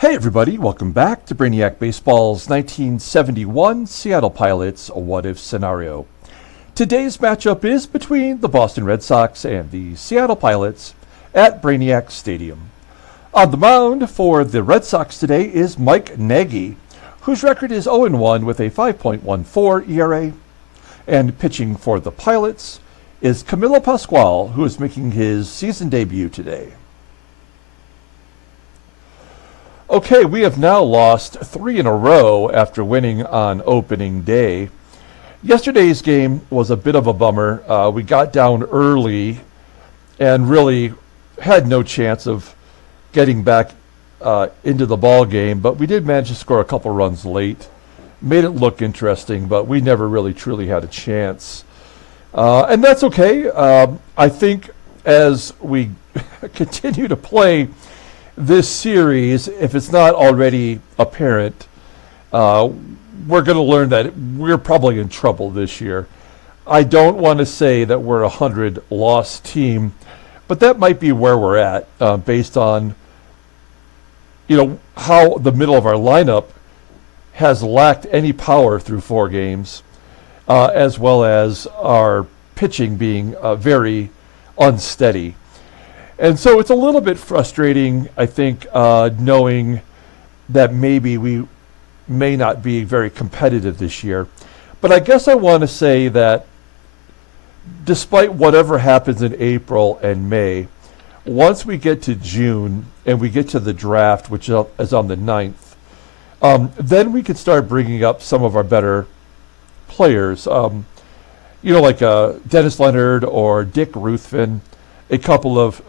Hey everybody, welcome back to Brainiac Baseball's 1971 Seattle Pilots What If Scenario. Today's matchup is between the Boston Red Sox and the Seattle Pilots at Brainiac Stadium. On the mound for the Red Sox today is Mike Nagy, whose record is 0-1 with a 5.14 ERA. And pitching for the Pilots is Camilo Pascual, who is making his season debut today. Okay, we have now lost 3 in a row after winning on opening day. Yesterday's game was a bit of a bummer. We got down early and really had no chance of getting back into the ball game, but we did manage to score a couple runs late. Made it look interesting, but we never really truly had a chance. And that's okay. I think as we continue to play this series, if it's not already apparent, we're going to learn that we're probably in trouble this year. I don't want to say that we're a 100-loss team, but that might be where we're at based on, how the middle of our lineup has lacked any power through 4 games, as well as our pitching being very unsteady. And so it's a little bit frustrating, I think, knowing that maybe we may not be very competitive this year. But I guess I want to say that despite whatever happens in April and May, once we get to June and we get to the draft, which is on the 9th, then we can start bringing up some of our better players, like Dennis Leonard or Dick Ruthven, a couple of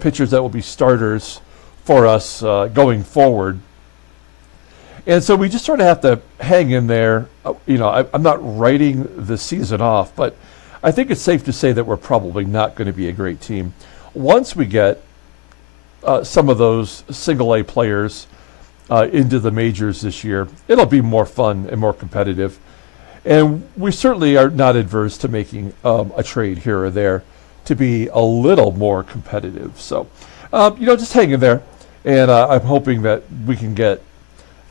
pitchers that will be starters for us going forward. And so we just sort of have to hang in there. I'm not writing the season off, but I think it's safe to say that we're probably not going to be a great team. Once we get some of those single-A players into the majors this year, it'll be more fun and more competitive. And we certainly are not adverse to making a trade here or there to be a little more competitive. So, just hang in there. And I'm hoping that we can get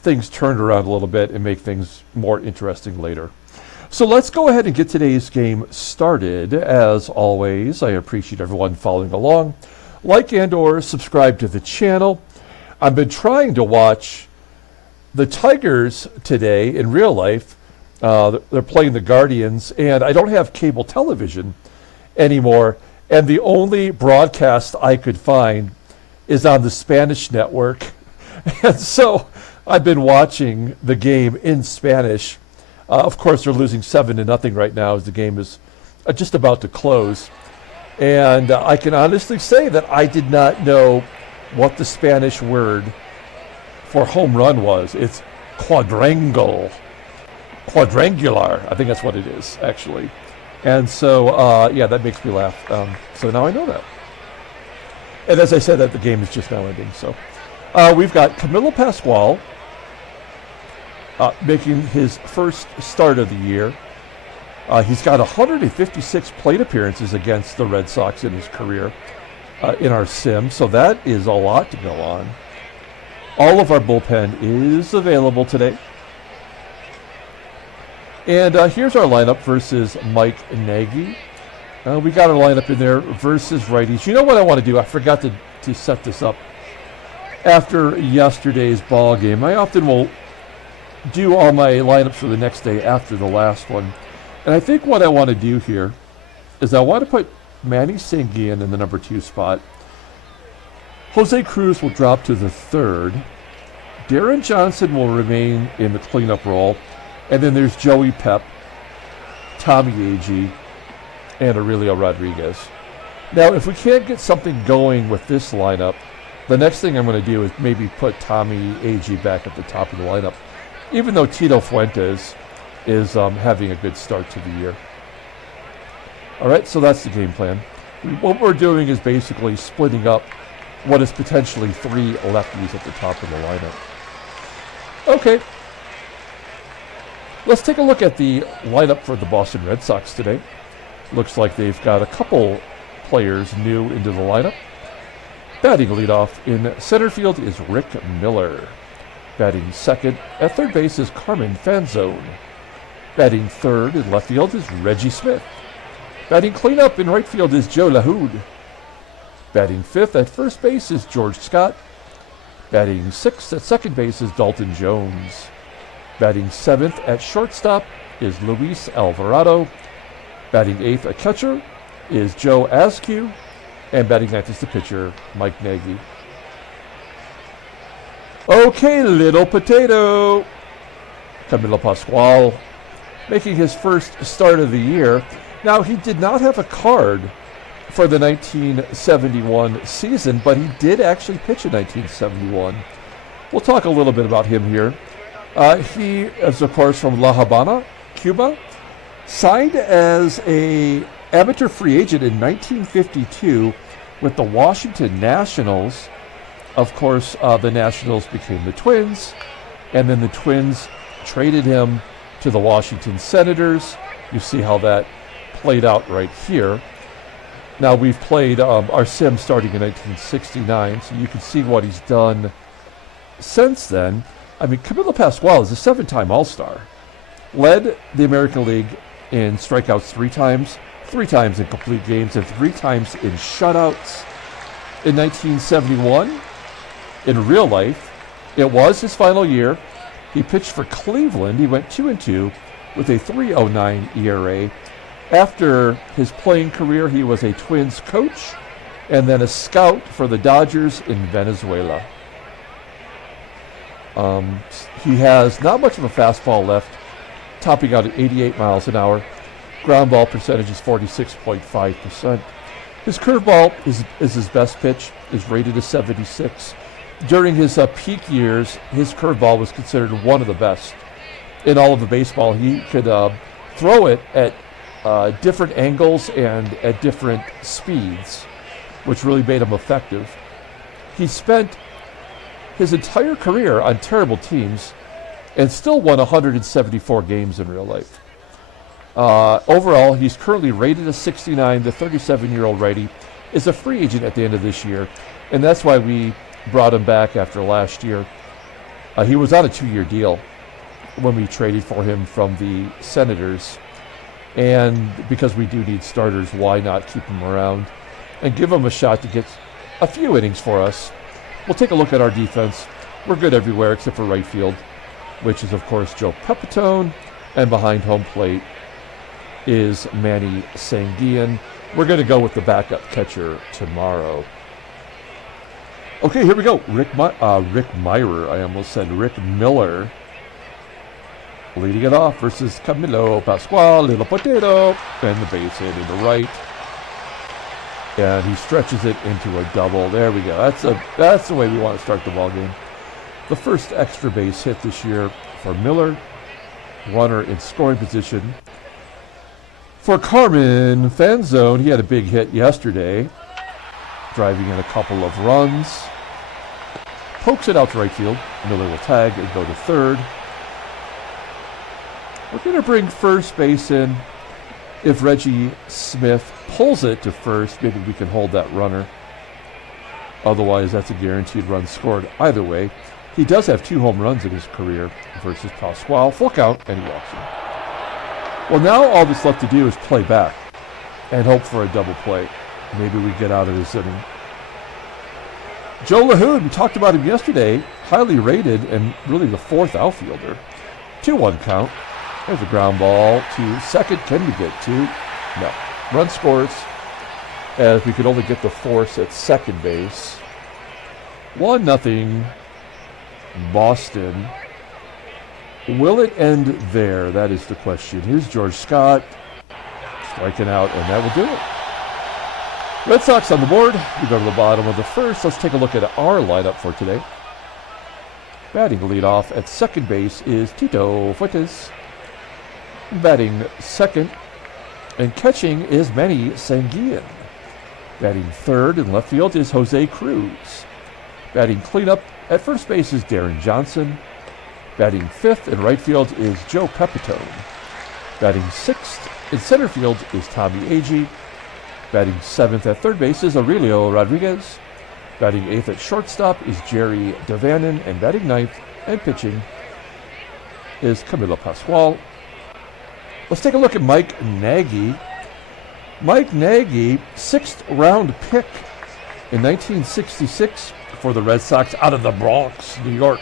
things turned around a little bit and make things more interesting later. So let's go ahead and get today's game started. As always, I appreciate everyone following along. Like and or subscribe to the channel. I've been trying to watch the Tigers today in real life. They're playing the Guardians, and I don't have cable television anymore, and the only broadcast I could find is on the Spanish network. And so I've been watching the game in Spanish. Of course, they're losing 7-0 right now as the game is just about to close. And I can honestly say that I did not know what the Spanish word for home run was. It's quadrangular. I think that's what it is, actually. And so, that makes me laugh. So now I know that. And as I said, that the game is just now ending. So we've got Camilo Pascual making his first start of the year. He's got 156 plate appearances against the Red Sox in his career in our sim. So that is a lot to go on. All of our bullpen is available today. And here's our lineup versus Mike Nagy. We got our lineup in there versus righties. You know what I want to do? I forgot to set this up. After yesterday's ball game, I often will do all my lineups for the next day after the last one. And I think what I want to do here is I want to put Manny in the number 2 spot. Jose Cruz will drop to the 3rd. Deron Johnson will remain in the cleanup role. And then there's Joey Pep, Tommie AGEE, and Aurelio Rodriguez. Now, if we can't get something going with this lineup, the next thing I'm going to do is maybe put Tommie AGEE back at the top of the lineup, even though Tito FUENTES is having a good start to the year. All right, so that's the game plan. What we're doing is basically splitting up what is potentially 3 lefties at the top of the lineup. Okay. Let's take a look at the lineup for the Boston Red Sox today. Looks like they've got a couple players new into the lineup. Batting leadoff in center field is Rick Miller. Batting second at third base is Carmen FANZONE. Batting third in left field is Reggie Smith. Batting cleanup in right field is Joe LaHouD. Batting fifth at first base is George Scott. Batting sixth at second base is Dalton Jones. Batting seventh at shortstop is Luis Alvarado. Batting eighth at catcher is Joe AZCUE. And batting ninth is the pitcher, Mike Nagy. Okay, little potato. Camilo Pascual making his first start of the year. Now, he did not have a card for the 1971 season, but he did actually pitch in 1971. We'll talk a little bit about him here. He is, of course, from La Habana, Cuba. Signed as a amateur free agent in 1952 with the Washington Nationals. Of course, the Nationals became the Twins, and then the Twins traded him to the Washington Senators. You see how that played out right here. Now, we've played our sim starting in 1969, so you can see what he's done since then. I mean, Camilo Pascual is a 7-time All-Star. Led the American League in strikeouts 3 times, 3 times in complete games, and 3 times in shutouts. In 1971, in real life, it was his final year. He pitched for Cleveland. He went 2-2 with a 3.09 ERA. After his playing career, he was a Twins coach and then a scout for the Dodgers in Venezuela. He has not much of a fastball left, topping out at 88 miles an hour. Ground ball percentage is 46.5%. His curveball is his best pitch, is rated as 76. During his peak years, his curveball was considered one of the best in all of the baseball. He could throw it at different angles and at different speeds, which really made him effective. He spent his entire career on terrible teams and still won 174 games in real life. Overall, he's currently rated as 69. The 37-year-old righty is a free agent at the end of this year, and that's why we brought him back after last year. He was on a 2-year deal when we traded for him from the Senators. And because we do need starters, why not keep him around and give him a shot to get a few innings for us? We'll take a look at our defense. We're good everywhere except for right field, which is, of course, Joe PEPITONE. And behind home plate is Manny Sanguillen. We're going to go with the backup catcher tomorrow. Okay, here we go. Rick Miller. I almost said Rick Miller. Leading it off versus Camilo Pascual, little potato, and the base hit into right. And he stretches it into a double. There we go. That's the way we want to start the ball game. The first extra base hit this year for Miller. Runner in scoring position. For Carmen FANZONE, he had a big hit yesterday, driving in a couple of runs. Pokes it out to right field. Miller will tag and go to third. We're going to bring first base in. If Reggie Smith pulls it to first, maybe we can hold that runner. Otherwise, that's a guaranteed run scored either way. He does have 2 home runs in his career versus Pascual. Full count, and he walks in. Well, now all that's left to do is play back and hope for a double play. Maybe we get out of this inning. Joe LaHouD, we talked about him yesterday, highly rated and really the 4th outfielder. 2-1 count. There's a ground ball to second. Can we get 2? No. Run scores as we could only get the force at second base. 1-0 Boston. Will it end there? That is the question. Here's George Scott striking out, and that will do it. Red Sox on the board. We go to the bottom of the first. Let's take a look at our lineup for today. Batting leadoff at second base is Tito Fuentes. Batting second and catching is Manny Sanguillen. Batting third in left field is Jose CRUZ. Batting cleanup at first base is Deron Johnson. Batting fifth in right field is Joe PEPITONE. Batting sixth in center field is Tommie AGEE. Batting seventh at third base is Aurelio Rodriguez. Batting 8th at shortstop is Jerry DaVANON, and batting 9th and pitching is Camilo Pascual. Let's take a look at Mike Nagy. Mike Nagy, 6th round pick in 1966 for the Red Sox out of the Bronx, New York.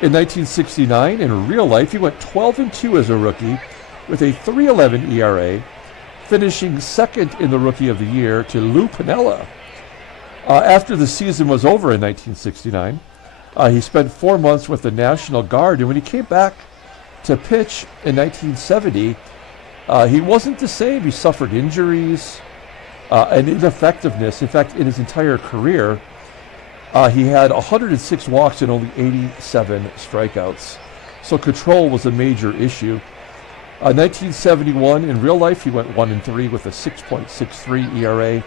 In 1969, in real life, he went 12-2 as a rookie with a 3.11 ERA, finishing second in the Rookie of the Year to Lou Piniella. After the season was over in 1969, he spent 4 months with the National Guard, and when he came back to pitch in 1970, he wasn't the same. He suffered injuries and ineffectiveness. In fact, in his entire career, he had 106 walks and only 87 strikeouts. So control was a major issue. 1971, in real life, he went 1-3 with a 6.63 ERA.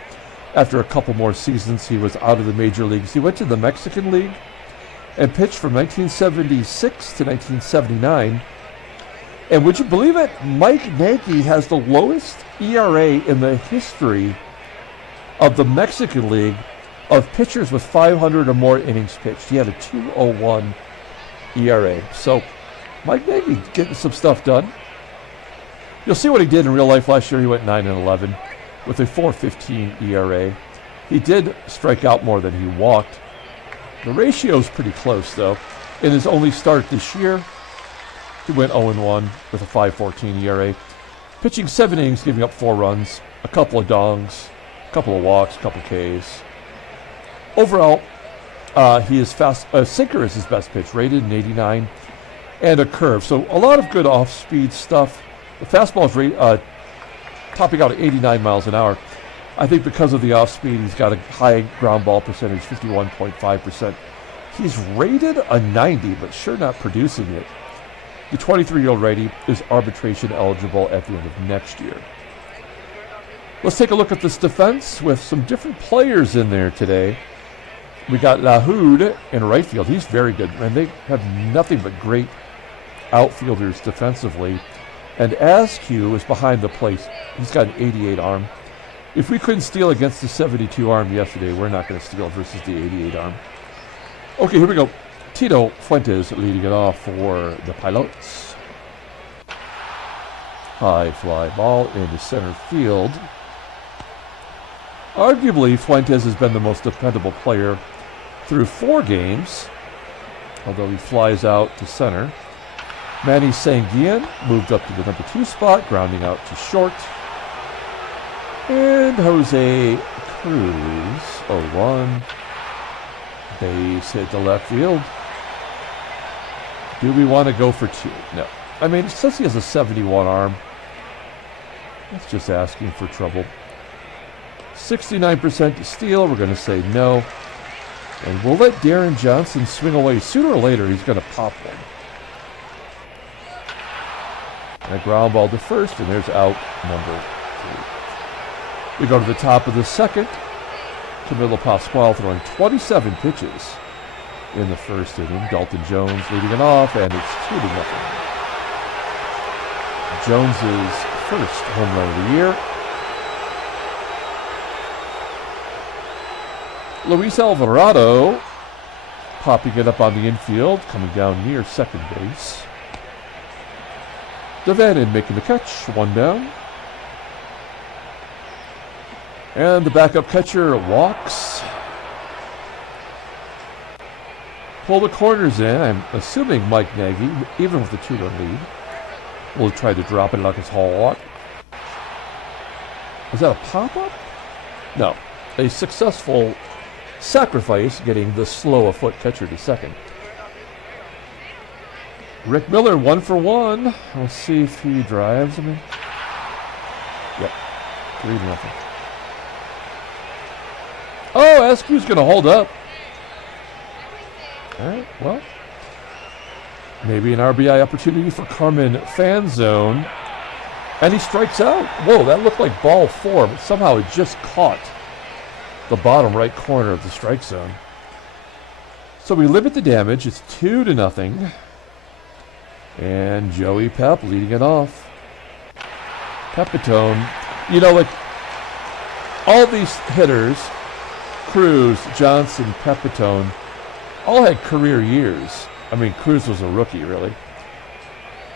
After a couple more seasons, he was out of the major leagues. He went to the Mexican League and pitched from 1976 to 1979. And would you believe it? Mike Nagy has the lowest ERA in the history of the Mexican League of pitchers with 500 or more innings pitched. He had a 2.01 ERA. So Mike Nagy getting some stuff done. You'll see what he did in real life last year. He went 9-11 with a 4.15 ERA. He did strike out more than he walked. The ratio is pretty close, though. In his only start this year, he went 0-1 with a 5.14 ERA. Pitching 7 innings, giving up 4 runs, a couple of dongs, a couple of walks, a couple of Ks. Overall, he is fast. Sinker is his best pitch, rated an 89, and a curve. So a lot of good off-speed stuff. The fastball is topping out at 89 miles an hour. I think because of the off-speed, he's got a high ground ball percentage, 51.5%. He's rated a 90, but sure not producing it. The 23-year-old righty is arbitration eligible at the end of next year. Let's take a look at this defense with some different players in there today. We got LAHOUD in right field. He's very good, and they have nothing but great outfielders defensively. And AZCUE is behind the plate. He's got an 88 arm. If we couldn't steal against the 72 arm yesterday, we're not going to steal versus the 88 arm. Okay, here we go. Tito Fuentes leading it off for the Pilots. High fly ball into center field. Arguably, Fuentes has been the most dependable player through 4 games, although he flies out to center. Manny Sanguillen moved up to the number 2 spot, grounding out to short. And Jose CRUZ, 0-1. Base hit to left field. Do we want to go for 2? No. I mean, it says he has a 71 arm. That's just asking for trouble. 69% to steal. We're going to say no. And we'll let Deron Johnson swing away. Sooner or later, he's going to pop one. And a ground ball to first, and there's out number 3. We go to the top of the second. Camilo Pascual throwing 27 pitches in the first inning. Dalton Jones leading it off, and it's 2-0. Jones's first home run of the year. Luis Alvarado popping it up on the infield, coming down near second base. DaVANON making the catch, 1 down. And the backup catcher walks. Pull the corners in. I'm assuming Mike Nagy, even with the 2-run lead, will try to drop it like it's hot. Is that a pop-up? No. A successful sacrifice getting the slow a foot catcher to second. Rick Miller, 1 for 1. Let's see if he drives him in. Yep. 3-0. Oh, AZCUE's going to hold up. All right, well, maybe an RBI opportunity for Carmen FANZONE. And he strikes out. Whoa, that looked like ball 4, but somehow it just caught the bottom right corner of the strike zone. So we limit the damage. It's 2-0. And Joey Pep leading it off. Pepitone. You know, like, all these hitters CRUZ, Johnson, Pepitone all had career years. I mean, CRUZ was a rookie, really.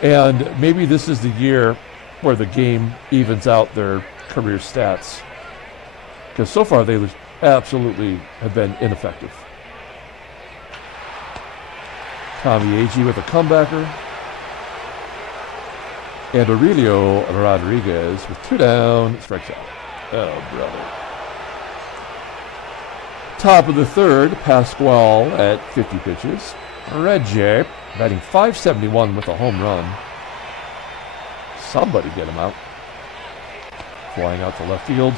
And maybe this is the year where the game evens out their career stats. Because so far they absolutely have been ineffective. Tommie AGEE with a comebacker. And Aurelio Rodriguez with 2 down, strikes out. Oh, brother. Top of the third, Pascual at 50 pitches. Reggie batting .571 with a home run. Somebody get him out. Flying out to left field.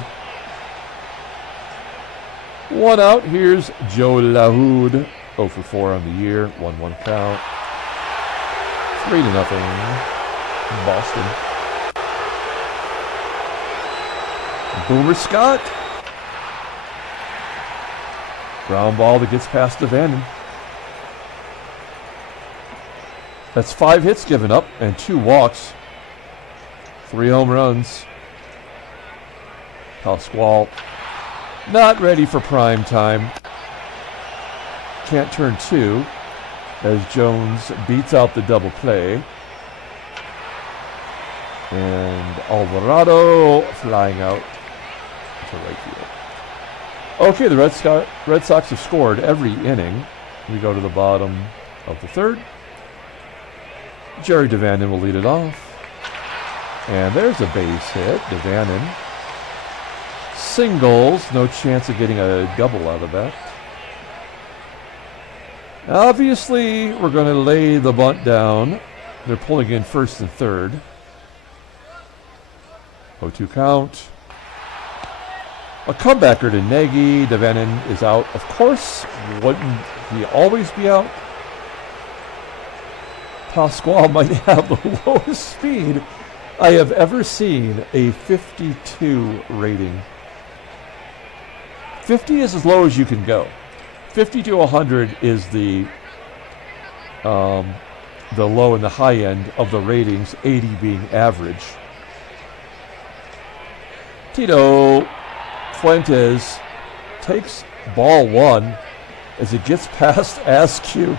1 out. Here's Joe LAHOUD. 0 for 4 on the year. 1-1 count. 3-0. Boston. Boomer Scott. Ground ball that gets past DaVANON. That's 5 hits given up and 2 walks. 3 home runs. Pascual not ready for prime time. Can't turn 2 as Jones beats out the double play. And Alvarado flying out to right field. Okay, the Red Sox have scored every inning. We go to the bottom of the third. Jerry DaVANON will lead it off. And there's a base hit. DaVANON singles. No chance of getting a double out of that. Obviously, we're going to lay the bunt down. They're pulling in first and third. 0-2 count. A comebacker to Nagy. DaVANON is out. Of course, wouldn't he always be out? Pascual might have the lowest speed I have ever seen, a 52 rating. 50 is as low as you can go. 50 to 100 is the low and the high end of the ratings, 80 being average. Tito Fuentes takes ball 1 as it gets past AZCUE,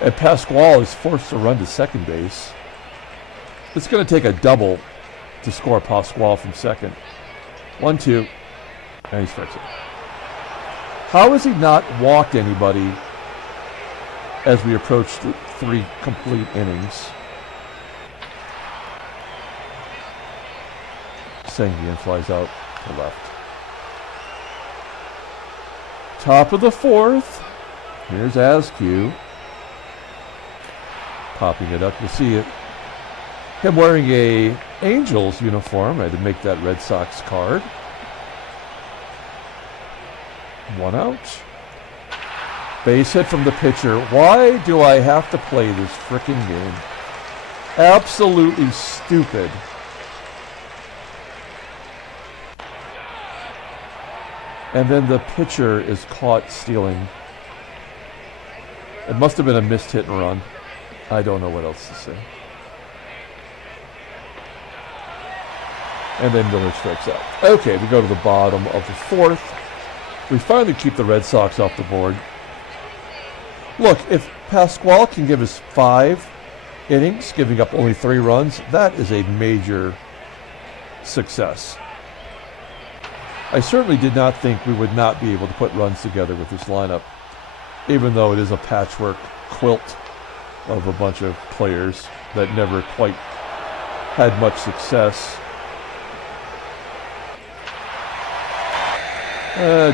and Pascual is forced to run to second base. It's going to take a double to score Pascual from second. 1-2, and he strikes it. How has he not walked anybody as we approach the 3 complete innings? Sanguillen flies out to left. Top of the 4th. Here's AZCUE. Popping it up. You'll see it. Him wearing a Angels uniform. I had to make that Red Sox card. 1 out. Base hit from the pitcher. Why do I have to play this frickin' game? Absolutely stupid. And then the pitcher is caught stealing. It must have been a missed hit and run. I don't know what else to say. And then Miller strikes out. Okay, we go to the bottom of the 4th. We finally keep the Red Sox off the board. Look, if Pascual can give us 5 innings, giving up only 3 runs, that is a major success. I certainly did not think we would not be able to put runs together with this lineup, even though it is a patchwork quilt of a bunch of players that never quite had much success.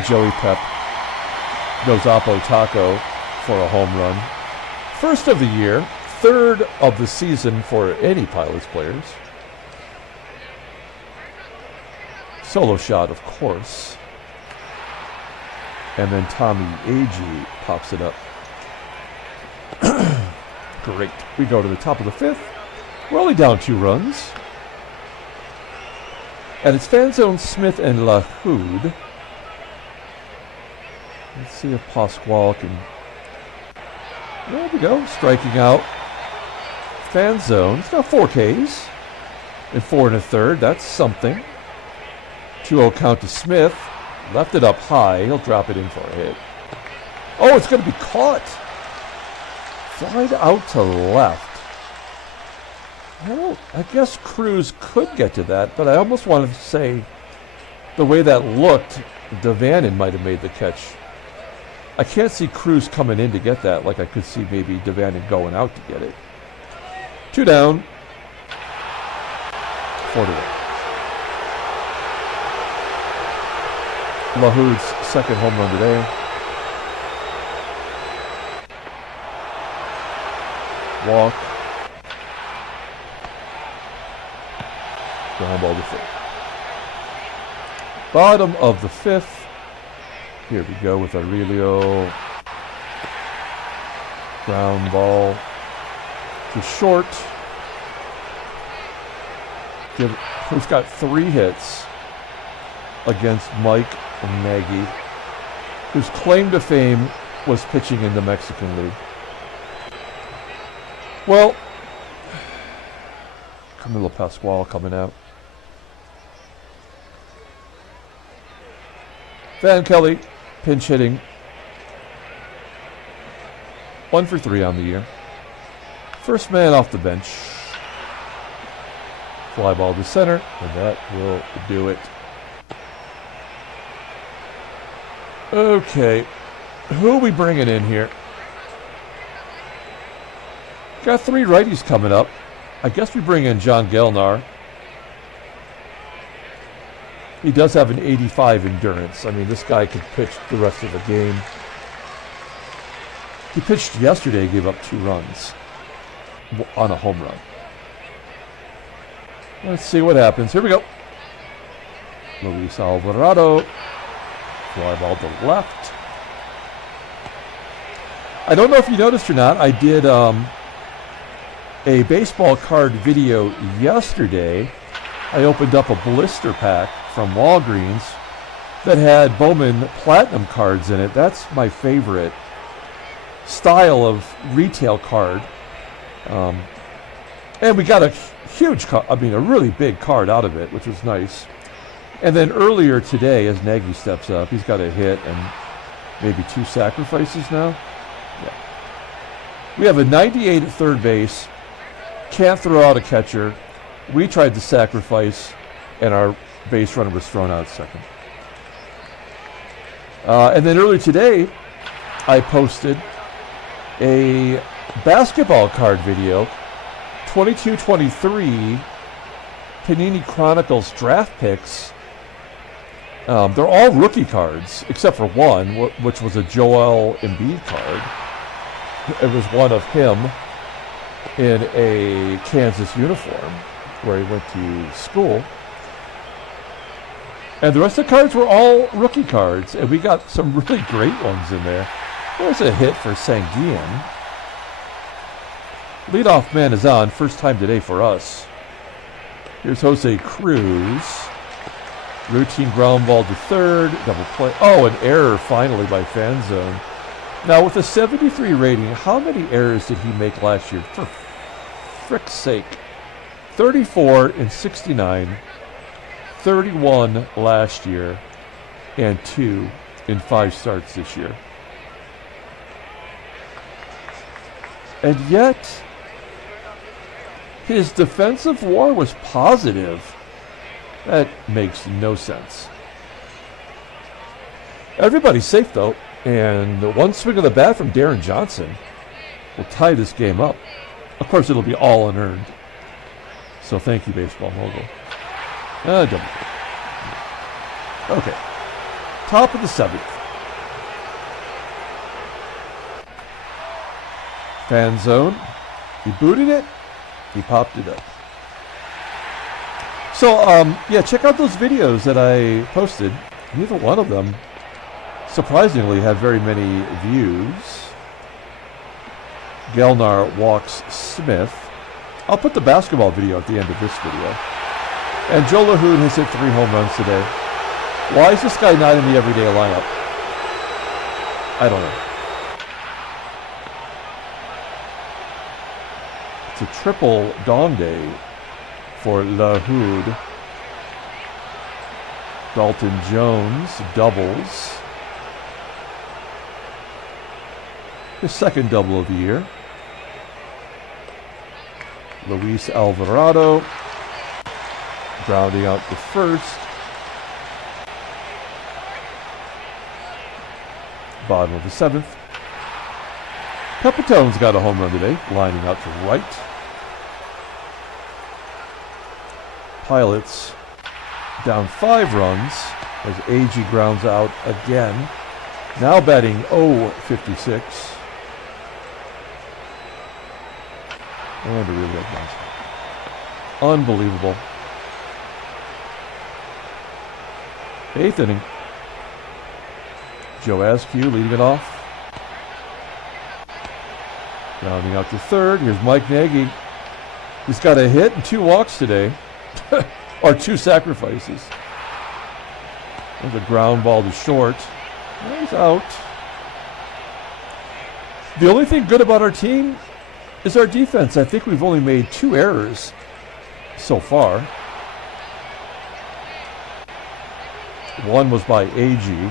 Joey Pep goes Oppo Taco for a home run. First of the year, 3rd of the season for any Pilots players. Solo shot, of course. And then Tommie AGEE pops it up. Great. We go to the top of the 5th. We're only down 2 runs. And it's FANZONE, Smith, and LAHOUD. Let's see if Pascual can... There we go. Striking out. FANZONE. He's got 4 Ks. And 4 1/3. That's something. 2-0 count to Smith. Left it up high. He'll drop it in for a hit. Oh, it's going to be caught. Flied out to left. Well, I guess CRUZ could get to that, but I almost wanted to say the way that looked, DaVANON might have made the catch. I can't see CRUZ coming in to get that like I could see maybe DaVANON going out to get it. 2 down. 4 to 1. LAHOUD's second home run today. Walk. Ground ball to third. Bottom of the 5th. Here we go with Aurelio. Ground ball to short. Who's got 3 hits against Mike and Nagy, whose claim to fame was pitching in the Mexican League. Well, Camilo Pascual coming out. Van Kelly, pinch hitting. 1 for 3 on the year. First man off the bench. Fly ball to center, and that will do it. Okay, who are we bringing in here? Got 3 righties coming up. I guess we bring in John Gelnar. He does have an 85 endurance. I mean, this guy could pitch the rest of the game. He pitched yesterday, gave up 2 runs on a home run. Let's see what happens. Here we go. Luis Alvarado. Fly ball to left. I don't know if you noticed or not, I did a baseball card video yesterday. I opened up a blister pack from Walgreens that had Bowman Platinum cards in it. That's my favorite style of retail card. And we got a huge card, I mean a really big card out of it, which was nice. And then earlier today, as Nagy steps up, he's got a hit and maybe 2 sacrifices now. Yeah. We have a 98 at third base, can't throw out a catcher. We tried to sacrifice, and our base runner was thrown out at second. And then earlier today, I posted a basketball card video, 22-23 Panini Chronicles draft picks. They're all rookie cards, except for one, which was a Joel Embiid card. It was one of him in a Kansas uniform where he went to school. And the rest of the cards were all rookie cards, and we got some really great ones in there. There's a hit for SANGUILLEN. Leadoff man is on, first time today for us. Here's Jose CRUZ. Routine ground ball to third, double play. Oh, an error finally by FANZONE. Now with a 73 rating, how many errors did he make last year? For frick's sake. 34 in 69, 31 last year, and 2 in 5 starts this year. And yet, his defensive WAR was positive. That makes no sense. Everybody's safe though, and one swing of the bat from Deron Johnson will tie this game up. Of course, it'll be all unearned. So thank you, Baseball Mogul. Double. Okay. Top of the 7th. FANZONE. He booted it. He popped it up. So, yeah, check out those videos that I posted. Neither one of them, surprisingly, have very many views. Gelnar walks Smith. I'll put the basketball video at the end of this video. And Joe LaHoud has hit 3 home runs today. Why is this guy not in the everyday lineup? I don't know. It's a triple dong day for LaHoud. Dalton Jones doubles. His second double of the year. Luis Alvarado grounding out the first. Bottom of the seventh. Pepitone's got a home run today, lining out to right. Pilots down 5 runs as AGEE grounds out again. Now batting .056. And a really good bounce. Unbelievable. 8th inning. Joe AZCUE leading it off. Rounding out to third. Here's Mike Nagy. He's got a hit and 2 walks today. Or 2 sacrifices. There's a ground ball to short. He's out. The only thing good about our team is our defense. I think we've only made 2 errors so far. One was by AGEE,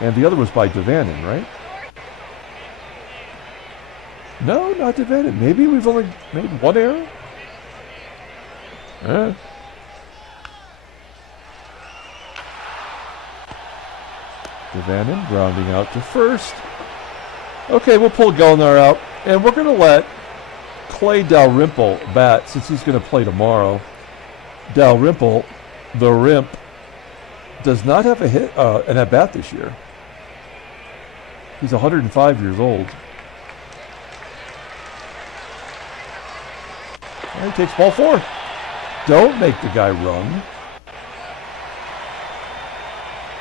and the other was by DaVANON, right? No, not DaVANON. Maybe we've only made 1 error? DaVANON grounding out to first. Okay, we'll pull Gellner out, and we're going to let Clay Dalrymple bat since he's going to play tomorrow. Dalrymple, the Rimp, does not have a hit an at-bat this year. He's 105 years old. And he takes ball 4. Don't make the guy run.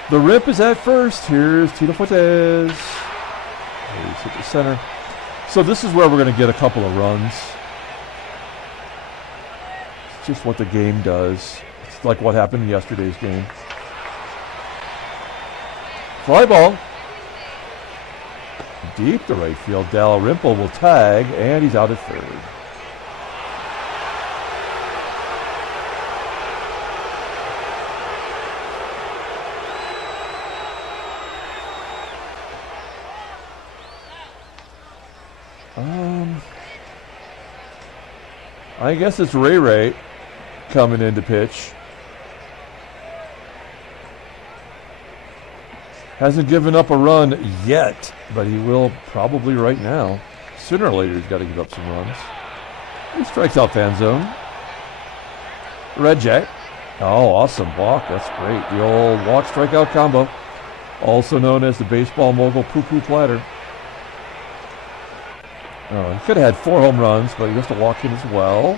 The Rimp is at first. Here's Tito Fuentes. He's hit the center. So this is where we're going to get a couple of runs. It's just what the game does. It's like what happened in yesterday's game. Fly ball. Deep to right field. Dalrymple will tag, and he's out at third. I guess it's Ray coming in to pitch. Hasn't given up a run yet, but he will probably right now. Sooner or later, he's got to give up some runs. He strikes out FANZONE. Reggie. Oh, awesome walk. That's great. The old walk-strikeout combo, also known as the baseball mogul poo-poo platter. Oh, he could have had 4 home runs, but he has to walk in as well.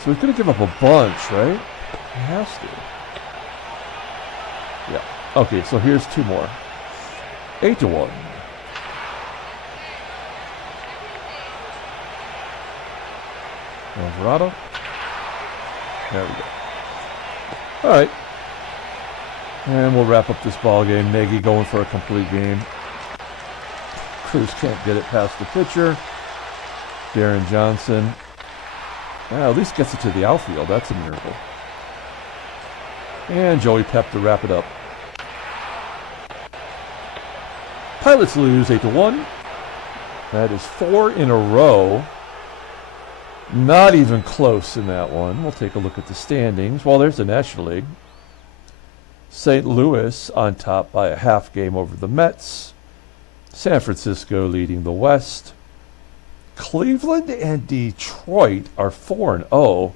So he's going to give up a bunch, right? He has to. Yeah. Okay, so here's 2 more. 8-1. Alvarado. There we go. All right. And we'll wrap up this ball game. Nagy going for a complete game. CRUZ can't get it past the pitcher. Deron Johnson. At least gets it to the outfield. That's a miracle. And Joey Pep to wrap it up. Pilots lose 8-1. That is 4 in a row. Not even close in that one. We'll take a look at the standings. Well, there's the National League. St. Louis on top by a half game over the Mets. San Francisco leading the West. Cleveland and Detroit are 4-0.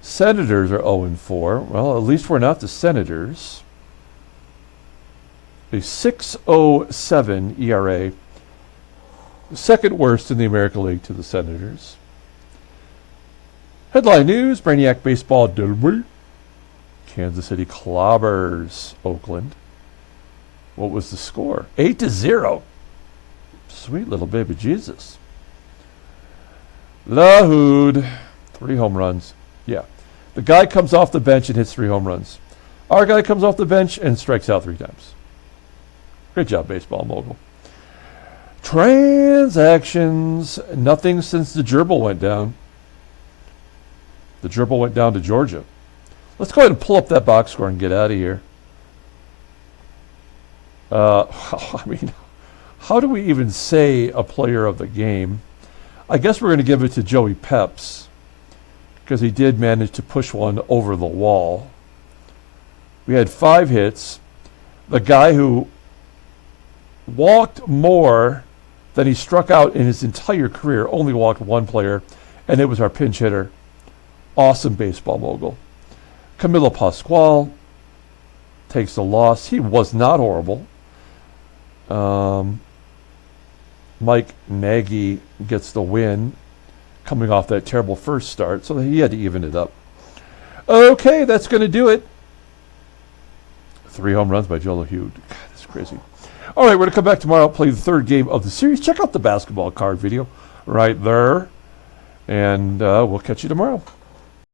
Senators are 0-4. Well, at least we're not the Senators. A 6.07 ERA. Second worst in the American League to the Senators. Headline news, Brainiac Baseball Derby. Kansas City clobbers Oakland. What was the score? 8-0. Sweet little baby Jesus. LAHOUD, 3 home runs. Yeah. The guy comes off the bench and hits 3 home runs. Our guy comes off the bench and strikes out 3 times. Great job, baseball mogul. Transactions. Nothing since the gerbil went down. The gerbil went down to Georgia. Let's go ahead and pull up that box score and get out of here. I mean, how do we even say a player of the game? I guess we're going to give it to Joey Peps because he did manage to push one over the wall. We had 5 hits. The guy who walked more than he struck out in his entire career only walked 1 player, and it was our pinch hitter. Awesome baseball mogul. Camilo Pascual takes the loss. He was not horrible. Mike Nagy gets the win, coming off that terrible first start, so he had to even it up. Okay, that's going to do it. 3 home runs by Joe LaHouD. God, that's crazy. All right, we're going to come back tomorrow, play the 3rd game of the series. Check out the basketball card video right there, and we'll catch you tomorrow.